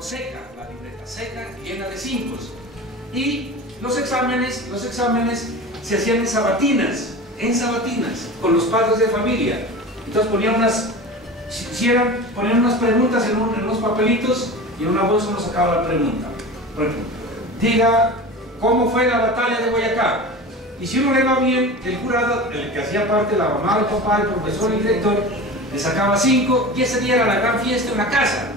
seca, la libreta seca, llena de 5. Y los exámenes se hacían en sabatinas, con los padres de familia. Entonces ponían unas preguntas en unos papelitos y en una bolsa uno sacaba la pregunta. Por ejemplo, diga, ¿cómo fue la batalla de Boyacá? Y si uno le va bien, el jurado, el que hacía parte, la mamá, el papá, el profesor, el director, le sacaba 5 y ese día era la gran fiesta en la casa.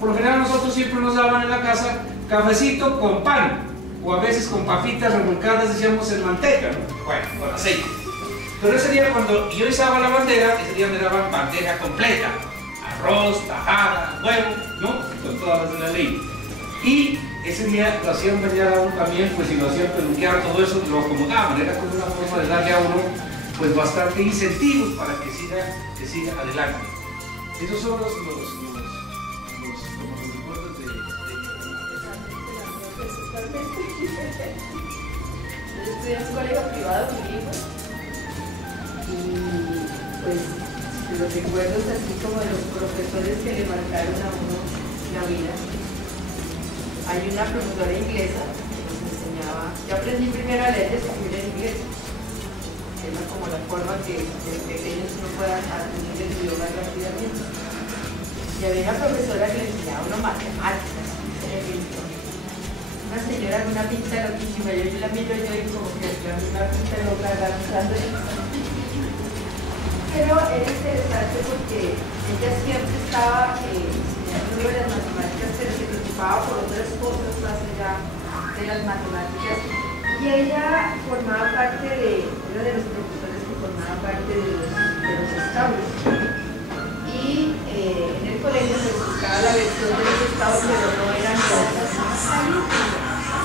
Por lo general nosotros siempre nos daban en la casa cafecito con pan, o a veces con papitas revolcadas, decíamos, en manteca, ¿no? Bueno, con aceite. Pero ese día cuando yo izaba la bandera, ese día me daban bandeja completa, arroz, tajada, huevo, ¿no? Con todas las de la ley. Y ese día lo hacían venir a uno también, pues si lo hacían peluquear, todo eso, lo acomodaban, era como una forma de darle a uno, pues bastante incentivos para que siga adelante. Esos son los recuerdos de Yo estudié en un colegio privado, mi hijo, y pues los recuerdos así como de los profesores que le marcaron a uno la vida. Hay una profesora inglesa que nos enseñaba, yo aprendí primero a leer y escribir en inglés, que es como la forma que desde pequeños uno pueda aprender el idioma rápidamente. Y había una profesora que le enseñaba a uno matemáticas, una señora con una pinta loquísima, yo la miro y como que una pinta loca danzando. Pero era interesante porque ella siempre estaba enseñando las matemáticas, pero se preocupaba por otras cosas más allá de las matemáticas. Y ella formaba parte era de los profesores que formaba parte de los establos. Y en el colegio se buscaba la versión de los establos, pero no eran todas.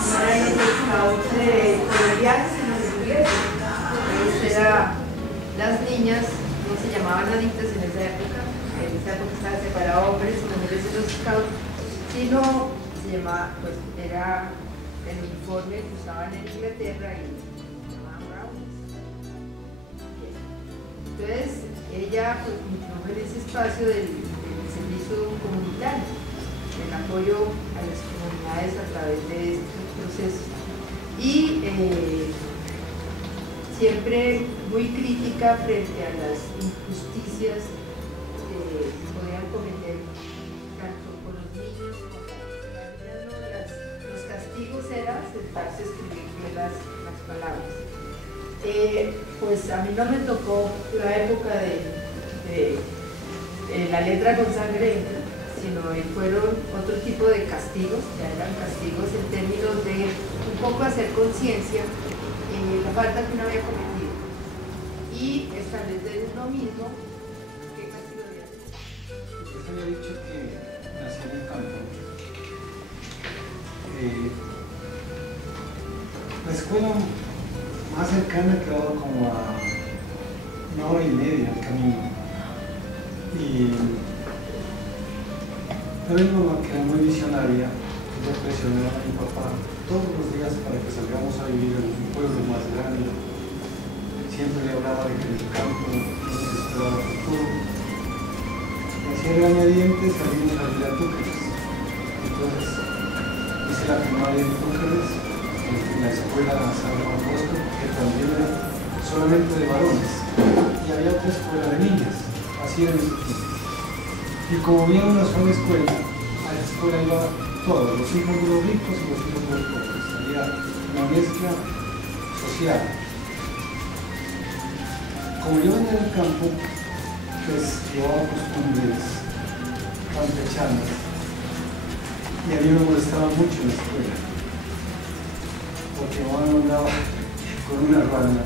No eran los scouts colombianos, sino los ingleses. Entonces las niñas no se llamaban naditas en esa época estaba separado hombres y mujeres en los scouts, sino se llamaba, pues era el uniforme que usaban en Inglaterra y se llamaban brownies. Entonces ella pues introdujo en ese espacio del servicio comunitario, el apoyo a las comunidades a través de estos procesos y siempre muy crítica frente a las injusticias que se podían cometer tanto con los niños como con las niñas. Los castigos eran sentarse a escribir bien las palabras. Pues a mí no me tocó la época de la letra con sangre, sino fueron otro tipo de castigos, ya eran castigos en términos de un poco hacer conciencia la falta que uno había cometido y establecer uno mismo qué castigo había hecho. Usted había dicho que nació en el campo. La escuela más cercana quedaba como a 1 hora y media el camino. Y mi mamá, que era muy visionaria, ella presionaba a mi papá todos los días para que salgamos a vivir en un pueblo más grande. Siempre le hablaba de que en el campo no se esperaba futuro. Y así regañadientes salimos a vivir a Túqueres. Entonces hice la primaria en Túqueres, en la escuela San Juan Bosco, que también era solamente de varones. Y había otra escuela de niñas, así era en ese tiempo. Y como había una sola escuela, a la escuela iba todos, los hijos de los ricos y los hijos de los pobres. Había una mezcla social. Como yo venía del campo, pues llevaba costumbres campechanas y a mí me molestaba mucho en la escuela, porque mi mamá me mandaba con una rana a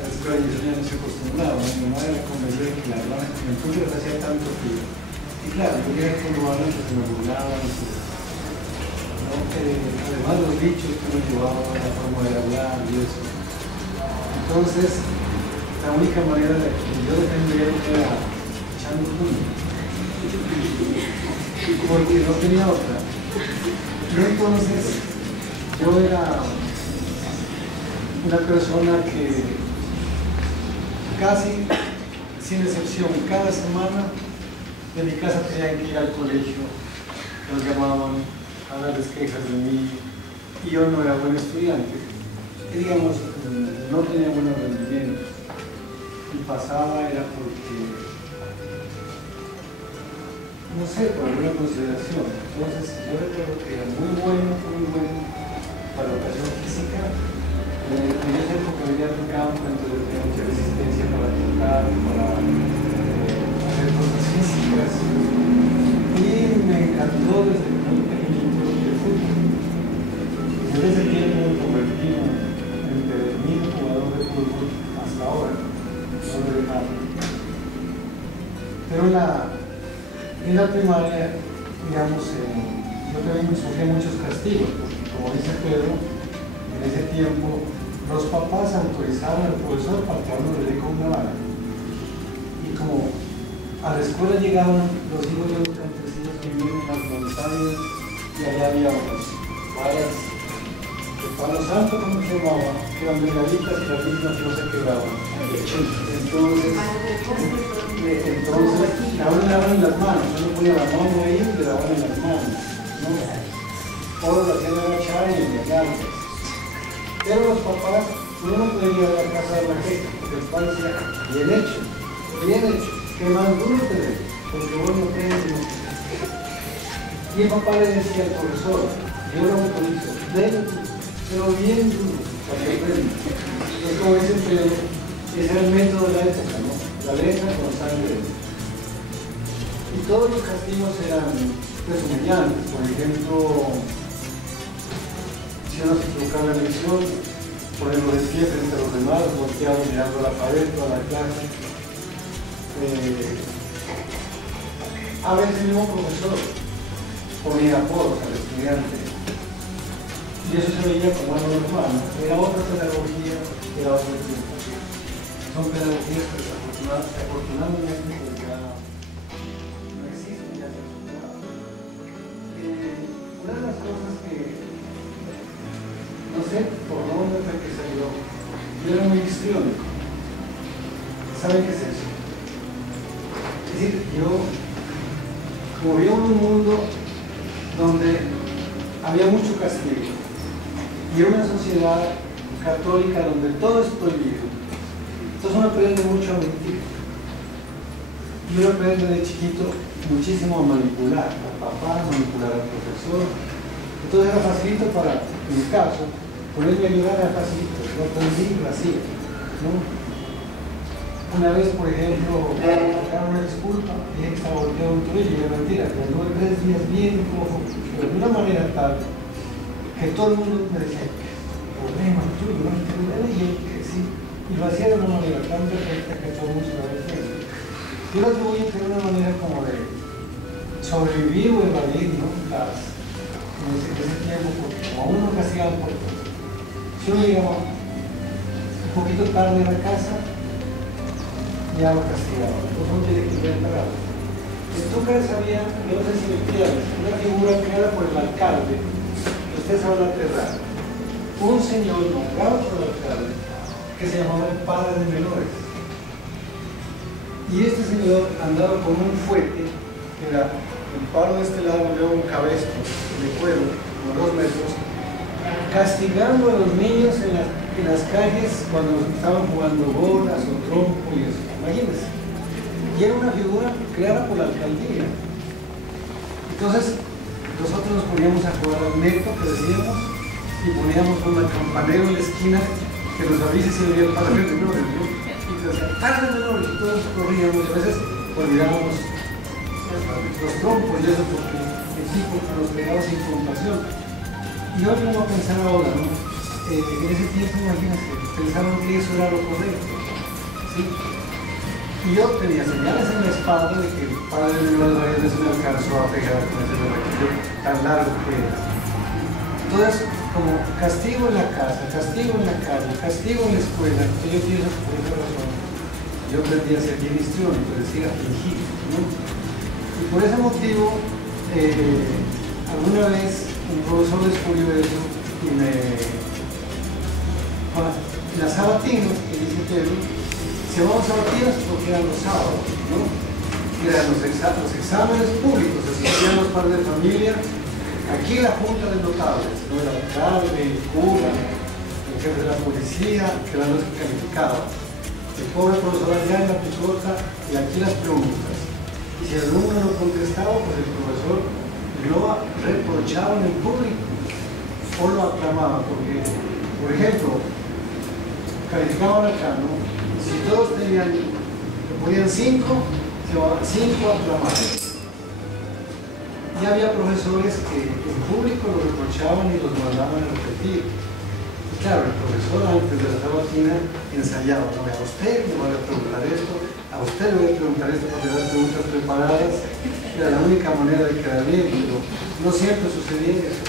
la escuela y yo ya no se acostumbraba. Mi mamá era convencida de que la rana en el pueblo hacía tanto frío. Y claro, yo llegué con rana que se me burlaban, ¿no? Además los dichos que uno llevaba, la forma de hablar y eso. Entonces, la única manera de que yo defendía era echando puño, porque no tenía otra. Y entonces yo era una persona que casi, sin excepción, cada semana de mi casa tenía que ir al colegio nos llamaban a darles quejas de mí y yo no era buen estudiante. Y digamos, no tenía buenos rendimientos. Y pasaba era porque, no sé, por alguna consideración. Entonces yo recuerdo que era muy bueno para educación física. En esa época venía al campo, entonces tenía mucha resistencia para tocar, para hacer cosas físicas. Y me encantó desde muy pequeñito el fútbol. Desde ese tiempo me convertí en el mismo jugador de fútbol hasta ahora. No lo he dejado. Pero en la primaria, digamos, yo también sufrí muchos castigos, porque como dice Pedro, en ese tiempo los papás autorizaban al profesor para que a uno le dé con una vara. Y como a la escuela llegaban los hijos de los campesinos que vivían en las montañas y allá había unas varas de palo santo, como se llamaba, que eran delgaditas y las mismas no se quebraban. Entonces la uno le daban en las manos, uno ponía la mano ahí y le daban en las manos, ¿no? Todos lo hacían agachar y engañarse. Pero los papás, uno no podía ir a la casa de la gente, porque el padre decía, bien hecho, que más duro te dé, porque vos no crees. Y el papá le decía al profesor, yo lo autorizo, déle tú, pero bien duro, para que aprenda. Es como dicen, pero ese era el método de la época, ¿no? La letra con sangre. Y todos los castigos eran humillantes. Por ejemplo, si uno se equivocaba en la lección, ponerlo de pie frente a los demás, volteado mirando a la pared, toda la clase. A veces el mismo profesor ponía apodos al estudiante. Y eso se veía como algo normal, ¿no? Era otra pedagogía, era otro tiempo. Son pedagogías que afortunadamente pues ya no existen, ya se han superado. Una de las cosas que no sé por dónde fue que salió, yo era muy histriónico. ¿Saben qué es eso? Es decir, yo como vivo en un mundo donde había mucho castigo y en una sociedad católica donde todo es prohibido, entonces uno aprende mucho a mentir. Y uno aprende de chiquito muchísimo a manipular al papá, a manipular al profesor. Entonces era facilito para, en mi caso, ponerme a ayudar era facilito, lo aprendí y lo hacía, ¿no? Una vez, por ejemplo, sacaron una disculpa, dije que estaba volteado un tobillo y era mentira, que anduve 3 días bien cojo, pero de una manera tal que todo el mundo me decía, problema tuyo, no entiendo, y yo que sí, y lo hacía de una manera tan perfecta que todo el mundo se lo decía. Yo lo atribuyo que era una manera como de sobrevivir o evadir, ¿no? En ese tiempo, porque como uno castigaba por todo. Si uno llegaba un poquito tarde a la casa, ya lo castigaba, entonces uno tiene que ir preparado. En Túcar había, no sé si me entiendes, una figura creada por el alcalde, que ustedes van a aterrar. Un señor nombrado por el alcalde, que se llamaba el padre de menores. Y este señor andaba con un fuete, que era el palo de este lado, luego un cabestro de cuero, como 2 metros, castigando a los niños en las calles cuando estaban jugando bolas o trompo y eso, imagínense. Y era una figura creada por la alcaldía. Entonces, nosotros nos poníamos a jugar al neto, que decíamos, y poníamos un campanero en la esquina que nos avise si había el padre de menores, ¿no? Y que decía, padre de menores, y todos corríamos, y a veces olvidábamos los trompos y eso porque nos quedaba sin compasión. Y hoy vamos a pensar ahora, ¿no? En ese tiempo, imagínense, pensaban que eso era lo correcto, ¿sí? Y yo tenía señales en la espalda de que el padre de menores varias veces me alcanzó a pegar con ese berraquillo tan largo que era. Entonces, como castigo en la casa, castigo en la calle, castigo en la escuela, que yo pienso que por esa razón yo aprendí a ser bien histriónico, es decir, a fingir, ¿no? Y por ese motivo, alguna vez un profesor descubrió eso y las sabatinas, que dice Pedro, se llamaban sabatinas porque eran los sábados, ¿no? eran los exámenes públicos, asistían los padres de familia, aquí la junta de notables, ¿no? El alcalde, el cura, el jefe de la policía, que eran los que calificaban. El pobre profesor allá en la picota y aquí las preguntas. Y si el alumno no contestaba, pues el profesor lo reprochaba en el público o lo aclamaba, porque, por ejemplo, calificaban acá, ¿no? Si todos tenían, ponían 5, se llamaban 5 aclamados. Y había profesores que en público lo reprochaban y los mandaban a repetir. Y claro, el profesor antes de la sabatina ensayaba, ¿no? A usted le voy a preguntar esto, a usted le voy a preguntar esto para tener las preguntas preparadas. Era la única manera de quedar bien, pero no siempre sucedía eso.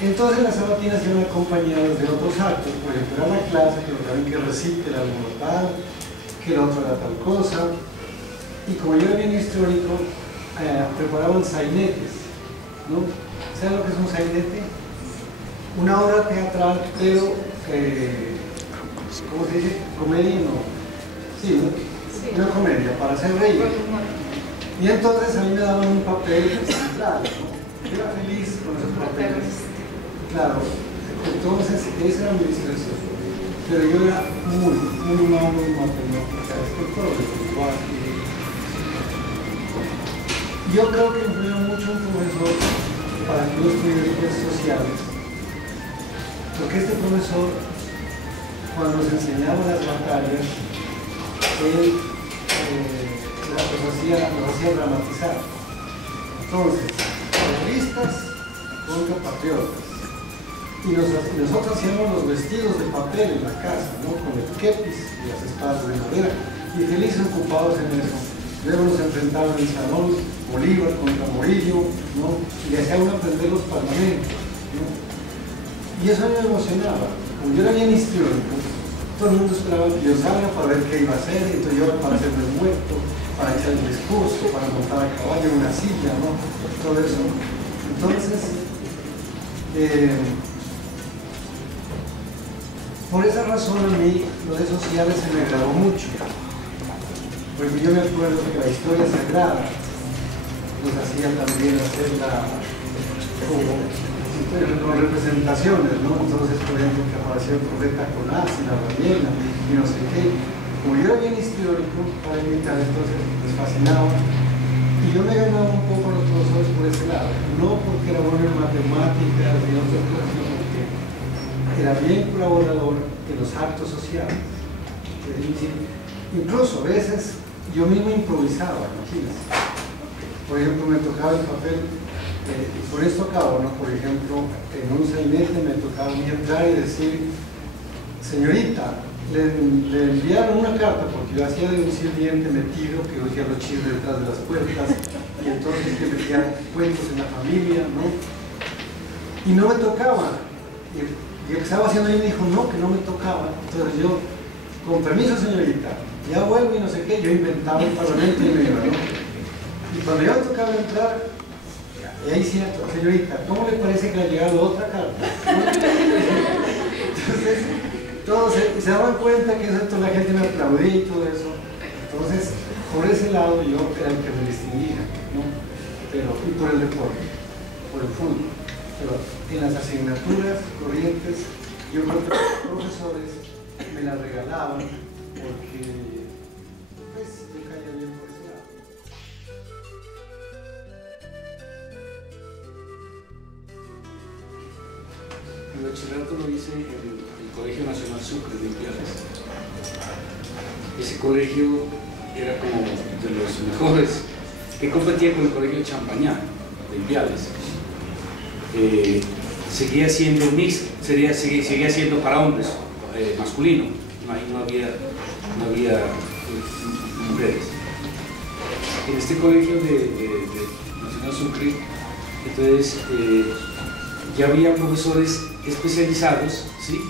Entonces las sabatinas eran acompañadas de otros actos, por ejemplo, era la clase, que también que recite el alumno tal, que el otro era tal cosa, y como yo era bien histórico, preparaban sainetes, ¿no? ¿Saben lo que es un sainete? Una obra teatral, pero, ¿cómo se dice? Comedia, ¿no? Sí, ¿no? Sí. Una comedia, para hacer reír. Y entonces a mí me daban un papel central, ¿no? Yo era feliz con esos papeles. Claro, entonces esa era mi discreción, pero yo era muy malo en matemáticas, todo de lenguaje. Yo creo que influyó mucho un profesor para que yo estudiara ciencias sociales, porque este profesor, cuando nos enseñaba las batallas, él nos hacía dramatizar. Entonces, terroristas contra patriotas. Y nosotros hacíamos los vestidos de papel en la casa, ¿no? Con el kepis y las espadas de madera, y felices ocupados en eso. Luego nos enfrentaban en el salón Bolívar contra Morillo, ¿no? Y le hacía uno aprender los parlamentos, ¿no? Y eso a mí me emocionaba. Como yo era bien histriónico, todo el mundo esperaba que yo salga para ver qué iba a hacer, entonces yo para hacerme el muerto, para echar el discurso, para montar a caballo en una silla, ¿no? Todo eso. Entonces, por esa razón a mí lo de sociales se me grabó mucho, porque yo me acuerdo que la historia sagrada nos hacía también hacerla con representaciones, ¿no? Entonces, por ejemplo, que apareció el profeta Jonás y la ballena y no sé qué. Como yo era bien histórico para imitar, entonces les fascinaba, y yo me ganaba un poco a los profesores por ese lado, no porque era bueno en matemáticas y otras cosas, sino porque era bien colaborador en los actos sociales. Incluso a veces yo mismo improvisaba, imagínense. Por ejemplo, me tocaba el papel, y por esto acabo, ¿no? Por ejemplo, en un sainete me tocaba entrar y decir, señorita, le enviaron una carta porque yo hacía de un sirviente metido que oía los chismes detrás de las puertas y entonces que metía cuentos en la familia, ¿no? Y no me tocaba. Y el que estaba haciendo ahí me dijo, no, que no me tocaba. Entonces yo, con permiso señorita, ya vuelvo y no sé qué, yo inventaba el parlamento y me iba, ¿no? Y cuando yo me tocaba entrar, y ahí sí, señorita, ¿cómo le parece que le ha llegado otra carta? Entonces, todos se daban cuenta que eso, la gente me aplaudía y todo eso. Entonces, por ese lado yo era el que me distinguía, ¿no? Pero, y por el deporte, por el fútbol. Pero en las asignaturas corrientes, yo creo que los profesores me las regalaban porque, pues, yo caía bien por ese lado. El bachillerato lo hice en el Colegio Nacional Sucre de Ipiales. Ese colegio era como de los mejores, que competía con el Colegio Champañá de Ipiales. Seguía siendo mixto, seguía siendo para hombres, masculino, ahí no había mujeres. En este colegio de Nacional Sucre, entonces ya había profesores especializados, ¿sí?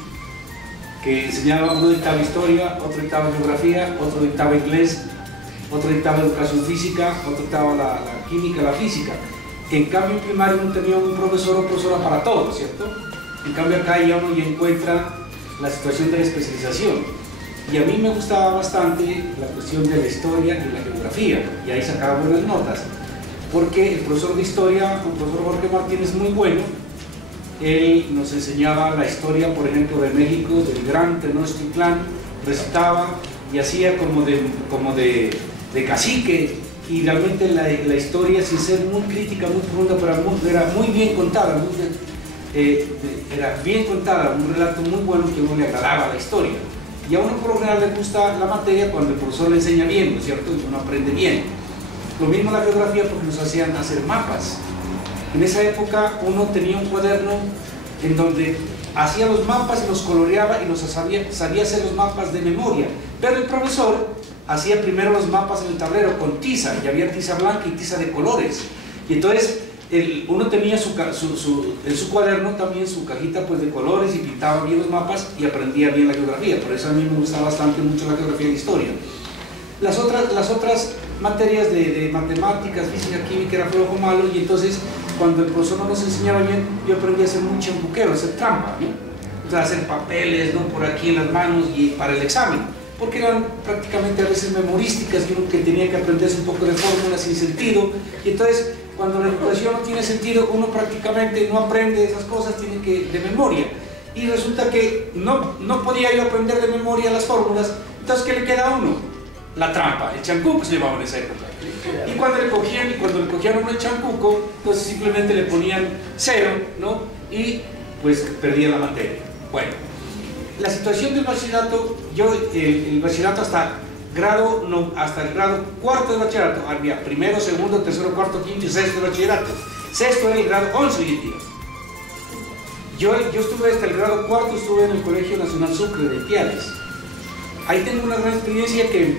Que enseñaban, uno dictaba historia, otro dictaba geografía, otro dictaba inglés, otro dictaba educación física, otro dictaba la química, la física. En cambio en primario uno tenía un profesor o profesora para todo, ¿cierto? En cambio acá ya uno ya encuentra la situación de la especialización. y a mí me gustaba bastante la cuestión de la historia y la geografía, y ahí sacaba buenas notas, porque el profesor de historia, el profesor Jorge Martínez, muy bueno. Él nos enseñaba la historia, por ejemplo, de México, del Gran Tenochtitlán, recitaba y hacía como de cacique, y realmente la historia, sin ser muy crítica, muy profunda, pero era muy bien contada, era bien contada, un relato muy bueno que a uno le agradaba la historia. Y a uno por lo general le gusta la materia cuando el profesor le enseña bien, ¿no es cierto? Y uno aprende bien. Lo mismo la geografía, porque nos hacían hacer mapas. En esa época uno tenía un cuaderno en donde hacía los mapas y los coloreaba y sabía hacer los mapas de memoria, pero el profesor hacía primero los mapas en el tablero con tiza, y había tiza blanca y tiza de colores, y entonces uno tenía en su cuaderno también su cajita pues de colores, y pintaba bien los mapas y aprendía bien la geografía. Por eso a mí me gustaba bastante mucho la geografía y la historia. Las otras materias de matemáticas, física, química era flojo malo, y entonces cuando el profesor no nos enseñaba bien, yo aprendí a hacer muy chambuquero, a hacer trampa, ¿no? O sea, hacer papeles, ¿no?, por aquí en las manos y para el examen, porque eran prácticamente a veces memorísticas, y uno que tenía que aprenderse un poco de fórmulas sin sentido, y entonces cuando la educación no tiene sentido, uno prácticamente no aprende esas cosas, tiene que de memoria, y resulta que no podía yo aprender de memoria las fórmulas. Entonces, ¿qué le queda a uno? La trampa, el chancuco se llamaba en esa época. Y cuando le cogían uno el chancuco, entonces simplemente le ponían 0, ¿no? Y pues perdía la materia. Bueno, la situación del bachillerato, el bachillerato hasta el grado cuarto de bachillerato, había primero, segundo, tercero, cuarto, quinto y sexto de bachillerato. Sexto era el grado 11 hoy en día. Yo estuve hasta el grado cuarto, estuve en el Colegio Nacional Sucre de Ipiales. Ahí tengo una gran experiencia que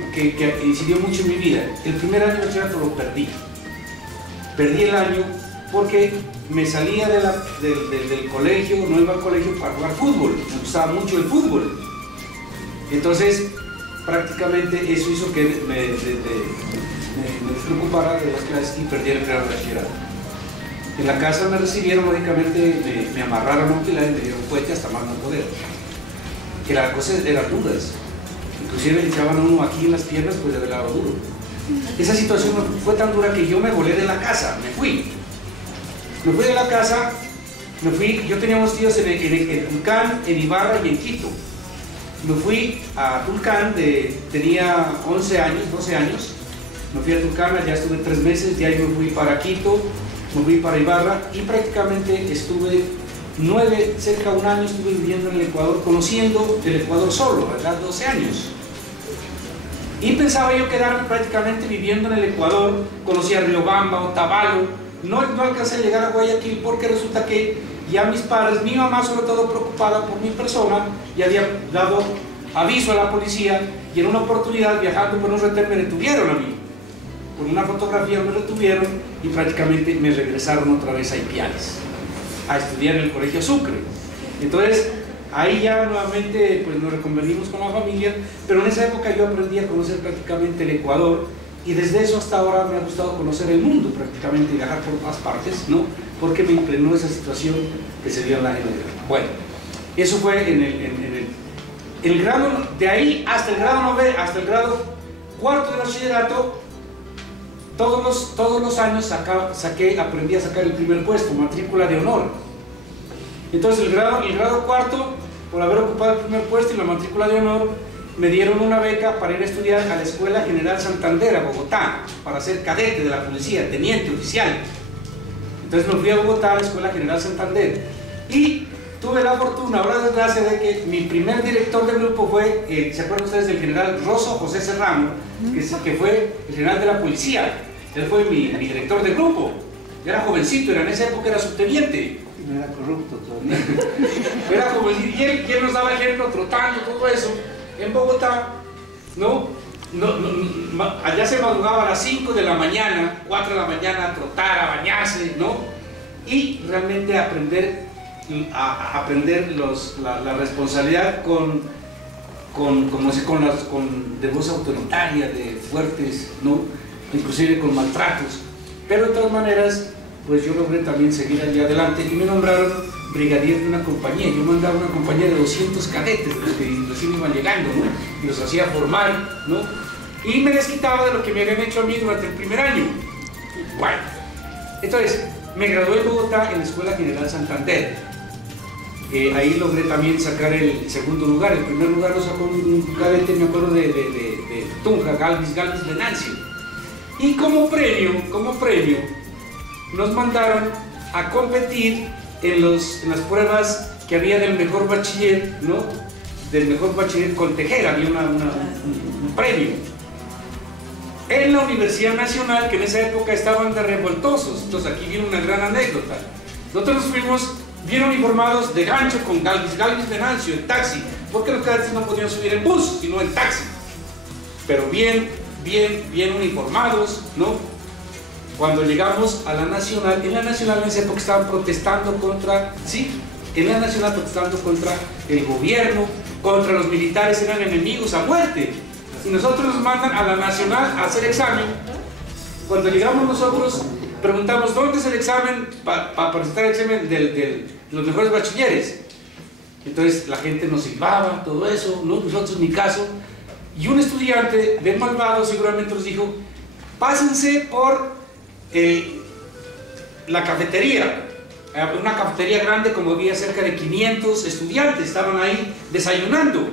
incidió mucho en mi vida. El primer año de bachillerato lo perdí. Perdí el año porque me salía del colegio, no iba al colegio para jugar fútbol. Me gustaba mucho el fútbol. Entonces, prácticamente eso hizo que me despreocupara de las clases y perdiera el grado de bachillerato. En la casa me recibieron, lógicamente, me amarraron a un pilar y me dieron fuerte hasta más no poder. Que las cosas eran duras. Inclusive le echaban a uno aquí en las piernas, pues de lado duro. Esa situación fue tan dura que yo me volé de la casa, me fui de la casa, yo tenía unos tíos en Tulcán, en Ibarra y en Quito. Me fui a Tulcán, tenía 11 años, 12 años, me fui a Tulcán, allá estuve 3 meses, de ahí me fui para Quito, me fui para Ibarra, y prácticamente estuve cerca de un año estuve viviendo en el Ecuador, conociendo el Ecuador solo, a edad de 12 años. Y pensaba yo quedarme prácticamente viviendo en el Ecuador. Conocía Riobamba, Otavalo, no alcancé a llegar a Guayaquil, porque resulta que ya mis padres, mi mamá sobre todo preocupada por mi persona, ya había dado aviso a la policía, y en una oportunidad viajando por un retén me detuvieron a mí. Con una fotografía me retuvieron y prácticamente me regresaron otra vez a Ipiales a estudiar en el Colegio Sucre. Entonces ahí ya nuevamente pues nos reconvenimos con la familia, pero en esa época yo aprendí a conocer prácticamente el Ecuador, y desde eso hasta ahora me ha gustado conocer el mundo prácticamente y viajar por todas partes, ¿no? Porque me impregnó esa situación que se dio en la guerra. Bueno, eso fue en el grado, de ahí hasta el grado cuarto de bachillerato. Todos los años aprendí a sacar el primer puesto, matrícula de honor. Entonces el grado cuarto, por haber ocupado el primer puesto y la matrícula de honor, me dieron una beca para ir a estudiar a la Escuela General Santander, a Bogotá, para ser cadete de la policía, teniente oficial. Entonces me fui a Bogotá, a la Escuela General Santander, y tuve la fortuna, o la desgracia, de que mi primer director de grupo fue, ¿se acuerdan ustedes del general Rosso José Serrano? Que fue el general de la policía. Él fue mi director de grupo. Yo era jovencito, en esa época era subteniente. No era corrupto todavía. Era jovencito, y él nos daba ejemplo, trotando, todo eso. En Bogotá, allá se madrugaba a las 5 de la mañana, 4 de la mañana, a trotar, a bañarse, ¿no? Y realmente aprender la responsabilidad de voz autoritaria, de fuertes, ¿no? Inclusive con maltratos. Pero de todas maneras, pues yo logré también seguir allá adelante, y me nombraron brigadier de una compañía. Yo mandaba una compañía de 200 cadetes, los que recién iban llegando, ¿no? Y los hacía formar, ¿no? Y me desquitaba de lo que me habían hecho a mí durante el primer año. Bueno, entonces me gradué en Bogotá en la Escuela General Santander. Ahí logré también sacar el segundo lugar. El primer lugar lo sacó un cadete, me acuerdo, de Tunja, Galvis Venancio. Y como premio, nos mandaron a competir en las pruebas que había del mejor bachiller, ¿no? Del mejor bachiller con Tejera, había un premio. En la Universidad Nacional, que en esa época estaban de revoltosos. Entonces aquí viene una gran anécdota. Nosotros nos fuimos bien uniformados de gancho con Galvis Venancio en taxi, porque los cadetes no podían subir en bus, sino en taxi. Pero bien uniformados, ¿no? Cuando llegamos a la Nacional, en la Nacional en esa época estaban protestando contra, sí, en la Nacional protestando contra el gobierno, contra los militares, eran enemigos a muerte. Y nosotros nos mandan a la Nacional a hacer examen. Cuando llegamos nosotros, preguntamos, ¿dónde es el examen para presentar el examen de los mejores bachilleres? Entonces la gente nos silbaba, todo eso, ¿no? Nosotros ni caso. Y un estudiante de malvado seguramente nos dijo, pásense por la cafetería. Una cafetería grande, como había cerca de 500 estudiantes, estaban ahí desayunando.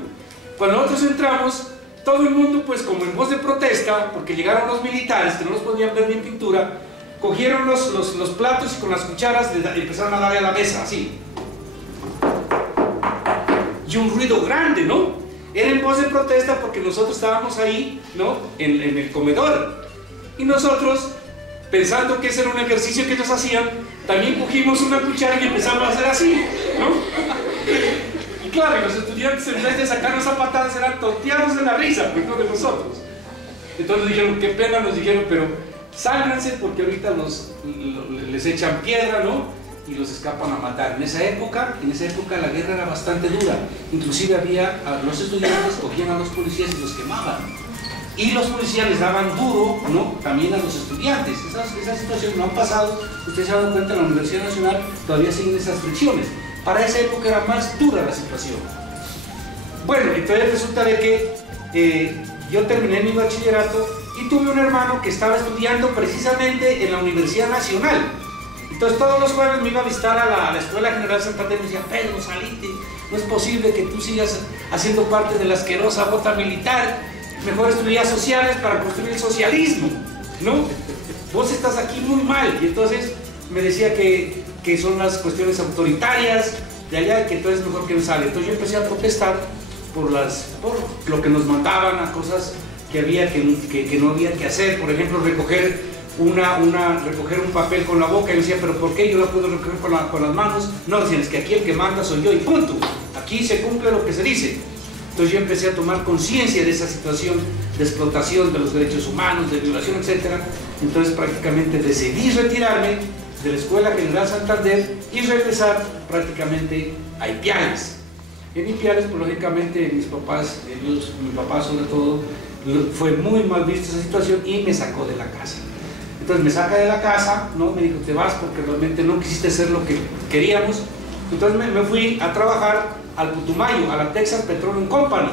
Cuando nosotros entramos, todo el mundo, pues como en voz de protesta, porque llegaron los militares que no nos podían ver bien pintura, cogieron los platos y con las cucharas empezaron a darle a la mesa, así. Y un ruido grande, ¿no? Era en voz de protesta porque nosotros estábamos ahí, ¿no? En el comedor. Y nosotros, pensando que ese era un ejercicio que ellos hacían, también cogimos una cuchara y empezamos a hacer así, ¿no? Y claro, los estudiantes en vez de sacarnos a patadas eran tonteados de la risa, pues no de nosotros. Entonces dijeron, qué pena, nos dijeron, pero sálganse porque ahorita les echan piedra, ¿no? Y los escapan a matar. En esa época la guerra era bastante dura. Inclusive los estudiantes cogían a los policías y los quemaban. Y los policías les daban duro, ¿no? También a los estudiantes. Esas situaciones no han pasado. Ustedes se han dado cuenta, en la Universidad Nacional todavía siguen esas fricciones. Para esa época era más dura la situación. Bueno, entonces resulta de que yo terminé mi bachillerato y tuve un hermano que estaba estudiando precisamente en la Universidad Nacional. Entonces todos los jueves me iba a visitar a la Escuela General Santander y me decía, Pedro, salite, no es posible que tú sigas haciendo parte de la asquerosa bota militar, mejor estudiar sociales para construir el socialismo, ¿no? Vos estás aquí muy mal. Y entonces me decía que son las cuestiones autoritarias de allá y que entonces mejor que me sale. Entonces yo empecé a protestar por lo que nos mandaban, a cosas que no había que hacer, por ejemplo recoger un papel con la boca. Y yo decía, pero ¿por qué yo lo puedo recoger con las manos? No, decían, es que aquí el que manda soy yo y punto, aquí se cumple lo que se dice. Entonces yo empecé a tomar conciencia de esa situación de explotación de los derechos humanos, de violación, etc. Entonces prácticamente decidí retirarme de la Escuela General Santander y regresar prácticamente a Ipiales. En Ipiales, pues lógicamente mi papá sobre todo, fue muy mal vista esa situación y me sacó de la casa. Entonces me saca de la casa, ¿no? Me dijo, te vas porque realmente no quisiste hacer lo que queríamos. Entonces me fui a trabajar al Putumayo, a la Texas Petroleum Company.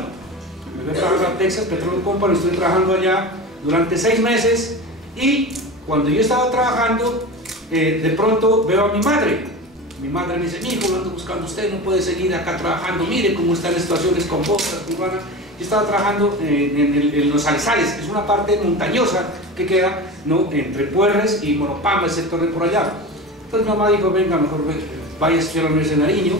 Me fui a trabajar a la Texas Petroleum Company, estoy trabajando allá durante 6 meses y cuando yo estaba trabajando, de pronto veo a mi madre. Mi madre me dice, mi hijo, lo ando buscando usted, no puede seguir acá trabajando, mire cómo están las situaciones con vos, cubana. Yo estaba trabajando en Los Salesales, que es una parte montañosa que queda, ¿no? Entre Puerres y Monopamba, el sector de por allá. Entonces mi mamá dijo, venga, mejor vaya a estudiar a la Universidad de Nariño.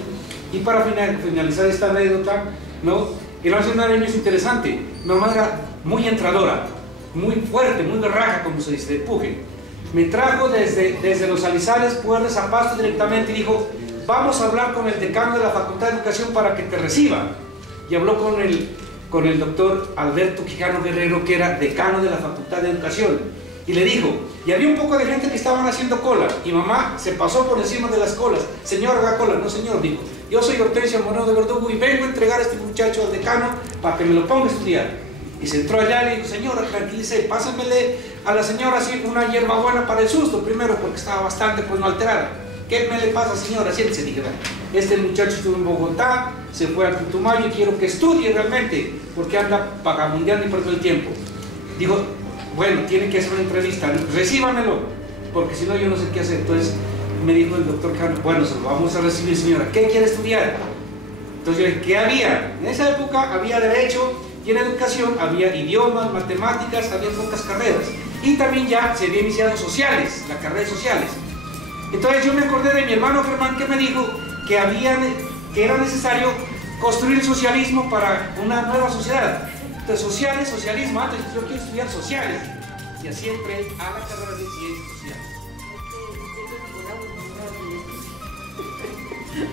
Y para finalizar esta anécdota, ¿no? En la Universidad de Nariño es interesante. Mi mamá era muy entradora, muy fuerte, muy berraca, como se dice, de empuje. Me trajo desde Los Salesales, Puerres a Pasto directamente y dijo, vamos a hablar con el decano de la Facultad de Educación para que te reciba. Y habló con el doctor Alberto Quijano Guerrero, que era decano de la Facultad de Educación, y le dijo, y había un poco de gente que estaban haciendo cola, y mamá se pasó por encima de las colas. Señor, haga cola. No, señor, dijo, yo soy Hortensia Moreno de Verdugo y vengo a entregar a este muchacho al decano para que me lo ponga a estudiar. Y se entró allá y le dijo, señora, tranquilice, pásamele a la señora así una hierbabuena para el susto, primero porque estaba bastante, pues no alterada. ¿Qué me le pasa, señora? Siéntese, dije, este muchacho estuvo en Bogotá, se fue al Putumayo y quiero que estudie realmente, porque anda vagabundeando y perdiendo el tiempo. Digo, bueno, tiene que hacer una entrevista, recíbamelo, porque si no yo no sé qué hacer. Entonces me dijo el doctor Cano, bueno, se lo vamos a recibir, señora, ¿qué quiere estudiar? Entonces yo dije, ¿qué había? En esa época había derecho y en educación había idiomas, matemáticas, había pocas carreras. Y también ya se había iniciado sociales, la carrera de sociales. Entonces yo me acordé de mi hermano Germán que me dijo que era necesario construir el socialismo para una nueva sociedad. Entonces sociales, socialismo, antes yo quiero estudiar sociales. Y así entré a la carrera de ciencias sociales.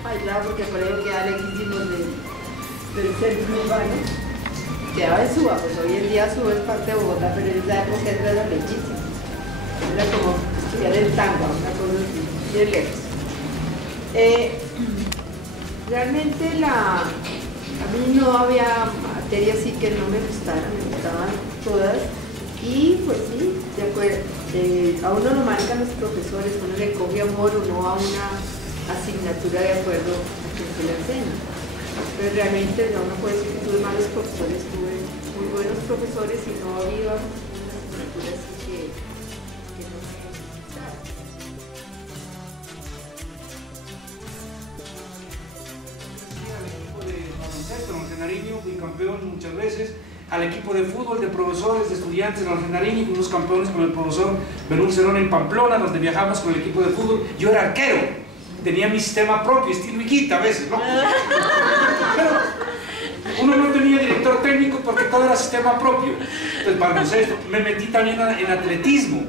Ay, claro, porque por ahí queda lejísimos del centro urbano. Quedaba en Suba, pues hoy en día Suba es parte de Bogotá, pero en esa época era lejísimo. Era como estudiar el tango, una cosa así, bien lejos. Realmente a mí no había materias así que no me gustaran, me gustaban todas. Y pues sí, de acuerdo, a uno lo marcan los profesores, uno le coge amor o no a una asignatura de acuerdo a quien se le enseña. Pero realmente no puedo decir que tuve malos profesores, tuve muy buenos profesores y no había una asignatura así que no me gustara. Al equipo de baloncesto en Jorge Nariño, fui campeón muchas veces. Al equipo de fútbol, de profesores, de estudiantes en Jorge Nariño, fuimos campeones con el profesor Benún Cerón en Pamplona, donde viajamos con el equipo de fútbol. Yo era arquero. Tenía mi sistema propio, estilo Higuita a veces, ¿no? Pero uno no tenía director técnico porque todo era sistema propio. Entonces, baloncesto, me metí también en atletismo.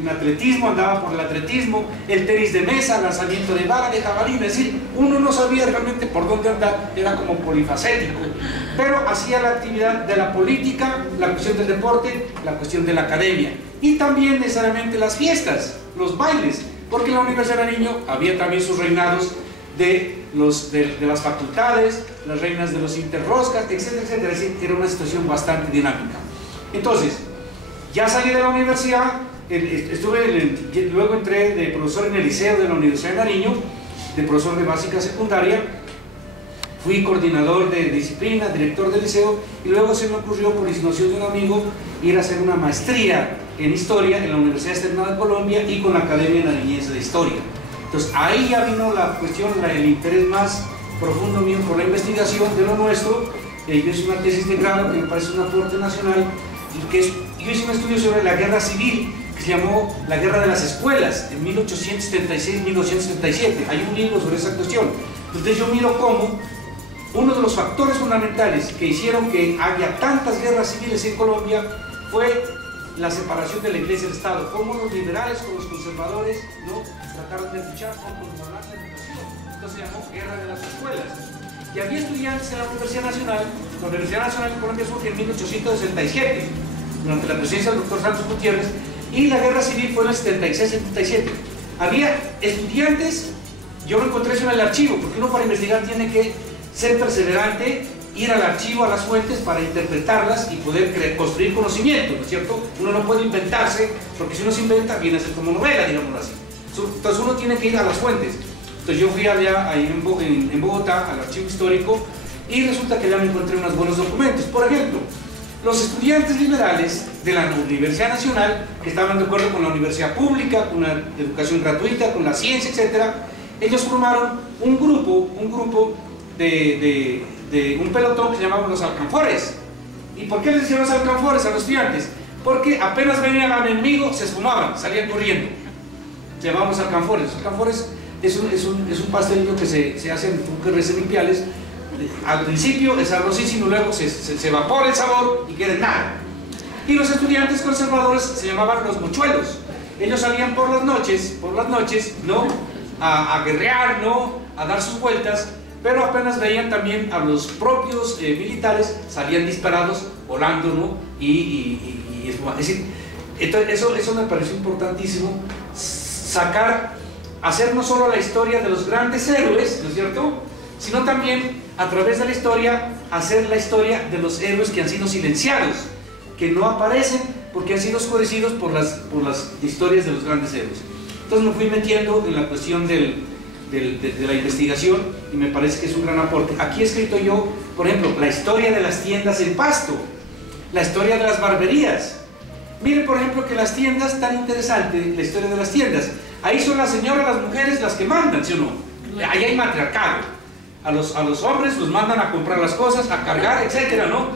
En atletismo, andaba por el atletismo, el tenis de mesa, lanzamiento de bala, de jabalina. Es decir, uno no sabía realmente por dónde andar, era como polifacético. Pero hacía la actividad de la política, la cuestión del deporte, la cuestión de la academia. Y también necesariamente las fiestas, los bailes. Porque en la Universidad de Nariño había también sus reinados de las facultades, las reinas de los interroscas, etcétera, etcétera. Es decir, era una situación bastante dinámica. Entonces, ya salí de la universidad, luego entré de profesor en el liceo de la Universidad de Nariño, de profesor de básica secundaria, fui coordinador de disciplina, director del liceo, y luego se me ocurrió, por insinuación de un amigo, ir a hacer una maestría en Historia en la Universidad Externada de Colombia y con la Academia Nariñense de Historia. Entonces ahí ya vino la cuestión, el interés más profundo mío por la investigación de lo nuestro. Yo hice una tesis de grado que me parece un aporte nacional, y yo hice un estudio sobre la guerra civil que se llamó La Guerra de las Escuelas en 1876-1977. Hay un libro sobre esa cuestión. Entonces yo miro cómo uno de los factores fundamentales que hicieron que haya tantas guerras civiles en Colombia fue la separación de la Iglesia y del Estado, cómo los liberales con los conservadores, ¿no?, trataron de luchar por controlar la educación. Entonces se llamó Guerra de las Escuelas. Y había estudiantes en la Universidad Nacional de Colombia surge en 1867, durante la presidencia del doctor Santos Gutiérrez, y la guerra civil fue en el 76-77. Había estudiantes, yo lo encontré eso en el archivo, porque uno para investigar tiene que ser perseverante, ir al archivo, a las fuentes para interpretarlas y poder construir conocimiento, ¿no es cierto? Uno no puede inventarse, porque si uno se inventa viene a ser como novela, digámoslo así. Entonces uno tiene que ir a las fuentes. Entonces yo fui allá ahí en Bogotá, al archivo histórico, y resulta que allá me encontré unos buenos documentos. Por ejemplo, los estudiantes liberales de la Universidad Nacional, que estaban de acuerdo con la universidad pública, con la educación gratuita, con la ciencia, etc., ellos formaron un grupo de un pelotón que se llamaban los alcanfores. ¿Y por qué les decían los alcanfores a los estudiantes? Porque apenas venían al enemigo, se esfumaban, salían corriendo. Se llamaban los alcanfores. Los alcanfores es un pastelillo que se hace en túneles semipiales. Al principio es sabrosísimo, luego se evapora el sabor y queda en nada. Y los estudiantes conservadores se llamaban los mochuelos. Ellos salían por las noches, ¿no?, a guerrear, ¿no?, a dar sus vueltas, pero apenas veían también a los propios militares, salían disparados, volando, ¿no? Es decir, entonces eso me pareció importantísimo, hacer no solo la historia de los grandes héroes, ¿no es cierto?, sino también a través de la historia, hacer la historia de los héroes que han sido silenciados, que no aparecen porque han sido oscurecidos por las historias de los grandes héroes. Entonces me fui metiendo en la cuestión del de la investigación, y me parece que es un gran aporte. Aquí he escrito yo, por ejemplo, la historia de las tiendas en Pasto, la historia de las barberías. Miren, por ejemplo, que las tiendas, tan interesante la historia de las tiendas. Ahí son las señoras, las mujeres las que mandan, ¿sí o no? Ahí hay matriarcado. A los hombres los mandan a comprar las cosas, a cargar, etcétera, ¿no?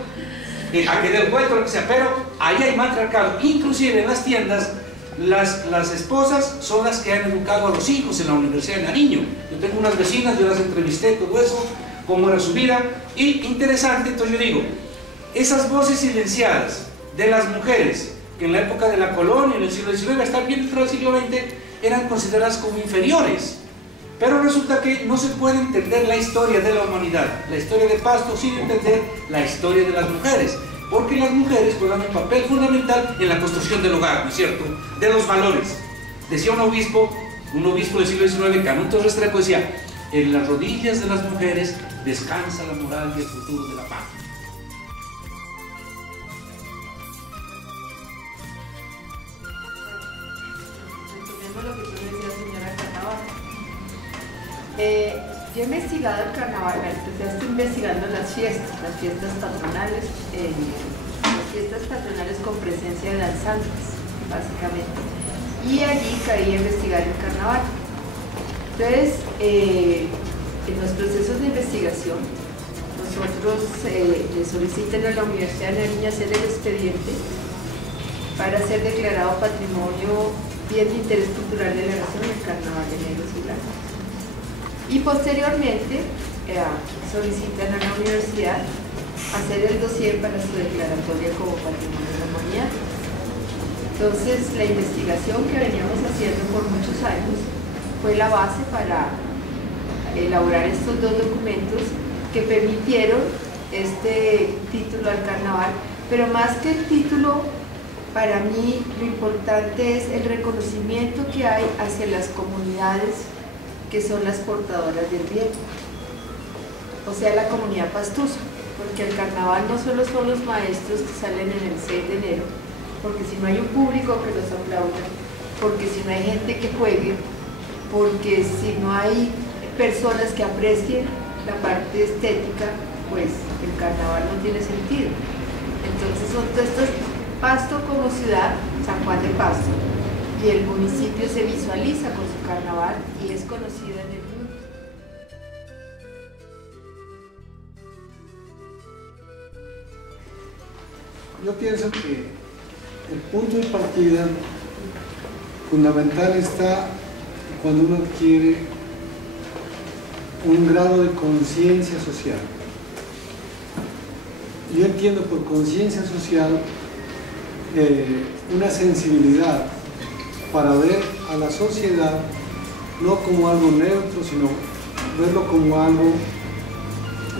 A que dé el vuelto, lo que sea. Pero ahí hay matriarcado. Inclusive en las tiendas, las esposas son las que han educado a los hijos en la Universidad de Nariño. Yo tengo unas vecinas, yo las entrevisté, todo eso, cómo era su vida. Y interesante, entonces yo digo, esas voces silenciadas de las mujeres, que en la época de la colonia, en el siglo XIX, hasta bien dentro del siglo XX, eran consideradas como inferiores. Pero resulta que no se puede entender la historia de la humanidad, la historia de Pasto, sin entender la historia de las mujeres, porque las mujeres juegan un papel fundamental en la construcción del hogar, ¿no es cierto?, de los valores. Decía un obispo del siglo XIX, Canuto Restrepo, decía: en las rodillas de las mujeres descansa la moral y el futuro de la patria. Lo que tú decías, señora Carnaval. Yo he investigado el carnaval, empecé estoy investigando las fiestas patronales, con presencia de danzantes, básicamente. Y allí caí a investigar el carnaval. Entonces, en los procesos de investigación, nosotros le solicitan a la Universidad de Nariño hacer el expediente para ser declarado patrimonio bien de interés cultural de la nación el carnaval de negros y blancos. Y posteriormente solicitan a la universidad hacer el dossier para su declaratoria como patrimonio de la humanidad. Entonces, la investigación que veníamos haciendo por muchos años fue la base para elaborar estos dos documentos que permitieron este título al carnaval, pero más que el título, para mí lo importante es el reconocimiento que hay hacia las comunidades que son las portadoras del bien, o sea, la comunidad pastusa, porque el carnaval no solo son los maestros que salen en el 6 de enero, porque si no hay un público que los aplauda, porque si no hay gente que juegue, porque si no hay personas que aprecien la parte estética, pues el carnaval no tiene sentido. Entonces son todos estos, Pasto como ciudad, San Juan de Pasto, y el municipio se visualiza con su carnaval y es conocido en el mundo. Yo pienso que el punto de partida fundamental está cuando uno adquiere un grado de conciencia social. Yo entiendo por conciencia social una sensibilidad para ver a la sociedad no como algo neutro, sino verlo como algo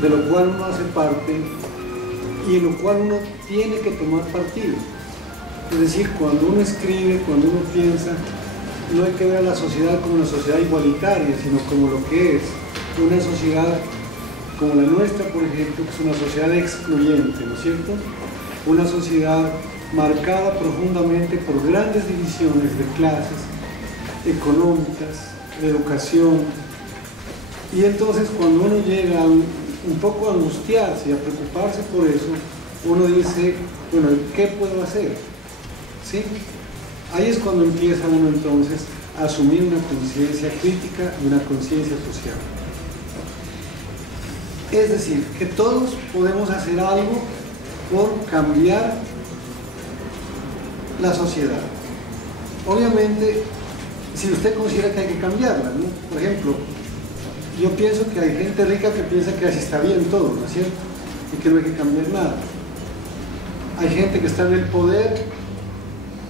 de lo cual uno hace parte y en lo cual uno tiene que tomar partido. Es decir, cuando uno escribe, cuando uno piensa, no hay que ver a la sociedad como una sociedad igualitaria, sino como lo que es una sociedad como la nuestra, por ejemplo, que es una sociedad excluyente, ¿no es cierto? Una sociedad marcada profundamente por grandes divisiones de clases económicas, de educación, y entonces cuando uno llega a un poco a angustiarse y a preocuparse por eso, uno dice, bueno, ¿qué puedo hacer? ¿Sí? Ahí es cuando empieza uno entonces a asumir una conciencia crítica y una conciencia social. Es decir, que todos podemos hacer algo por cambiar la sociedad. Obviamente, si usted considera que hay que cambiarla, ¿no? Por ejemplo, yo pienso que hay gente rica que piensa que así está bien todo, ¿no es cierto? Y que no hay que cambiar nada. Hay gente que está en el poder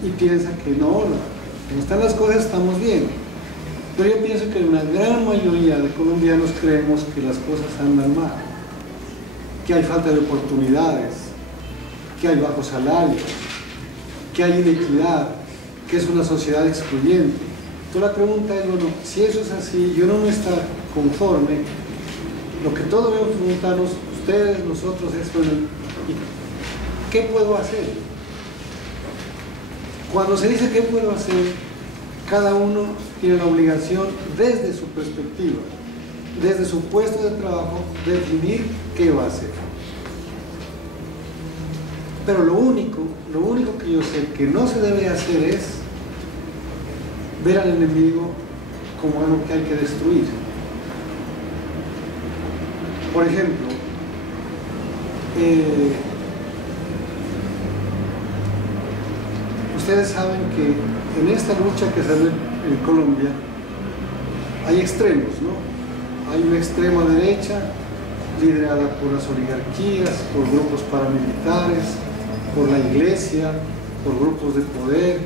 y piensa que no, como están las cosas estamos bien. Pero yo pienso que una gran mayoría de colombianos creemos que las cosas andan mal, que hay falta de oportunidades, que hay bajos salarios, que hay inequidad, que es una sociedad excluyente. Entonces la pregunta es, bueno, si eso es así, yo no está conforme, lo que todos debemos preguntarnos, ustedes, nosotros, es, bueno, ¿qué puedo hacer? Cuando se dice ¿qué puedo hacer?, cada uno tiene la obligación, desde su perspectiva, desde su puesto de trabajo, definir qué va a hacer. Pero lo único que yo sé que no se debe hacer es ver al enemigo como algo que hay que destruir. Por ejemplo, ustedes saben que en esta lucha que se da en Colombia hay extremos, ¿no? Hay una extrema derecha liderada por las oligarquías, por grupos paramilitares, por la iglesia, por grupos de poder,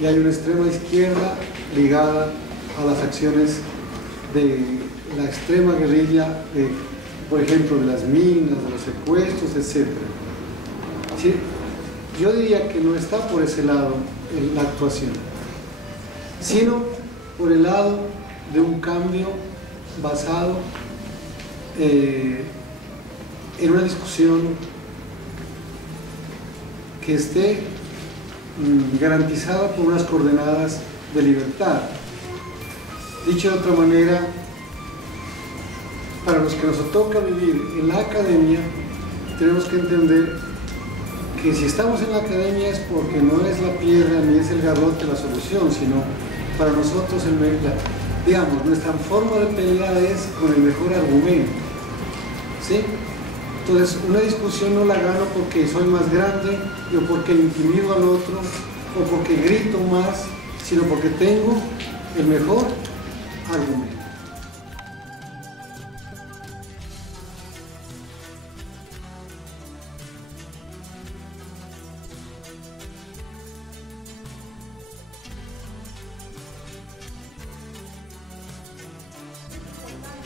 y hay una extrema izquierda ligada a las acciones de la extrema guerrilla, por ejemplo, de las minas, de los secuestros, etc. ¿Sí? Yo diría que no está por ese lado la actuación, sino por el lado de un cambio basado en una discusión que esté garantizada por unas coordenadas de libertad. Dicho de otra manera, para los que nos toca vivir en la academia, tenemos que entender que si estamos en la academia es porque no es la piedra ni es el garrote la solución, sino para nosotros digamos, nuestra forma de pelear es con el mejor argumento, ¿sí? Entonces, una discusión no la gano porque soy más grande, o porque intimido al otro, o porque grito más, sino porque tengo el mejor argumento.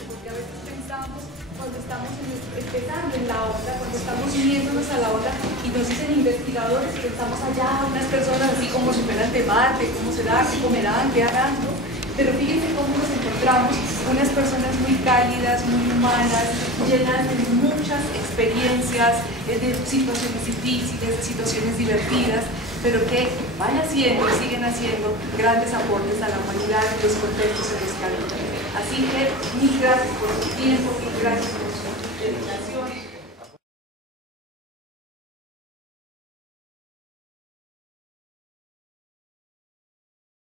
Porque a veces pensamos, cuando estamos empezando en la ola, cuando estamos uniéndonos a la ola y nos dicen investigadores, pensamos allá unas personas así como si fueran de Marte, cómo será, qué comerán, qué harán, ¿no? Pero fíjense cómo nos encontramos unas personas muy cálidas, muy humanas, llenas de muchas experiencias, de situaciones difíciles, de situaciones divertidas, pero que van haciendo y siguen haciendo grandes aportes a la humanidad en los contextos en los que habitan. Así que mil gracias por su tiempo, mil gracias por su dedicación.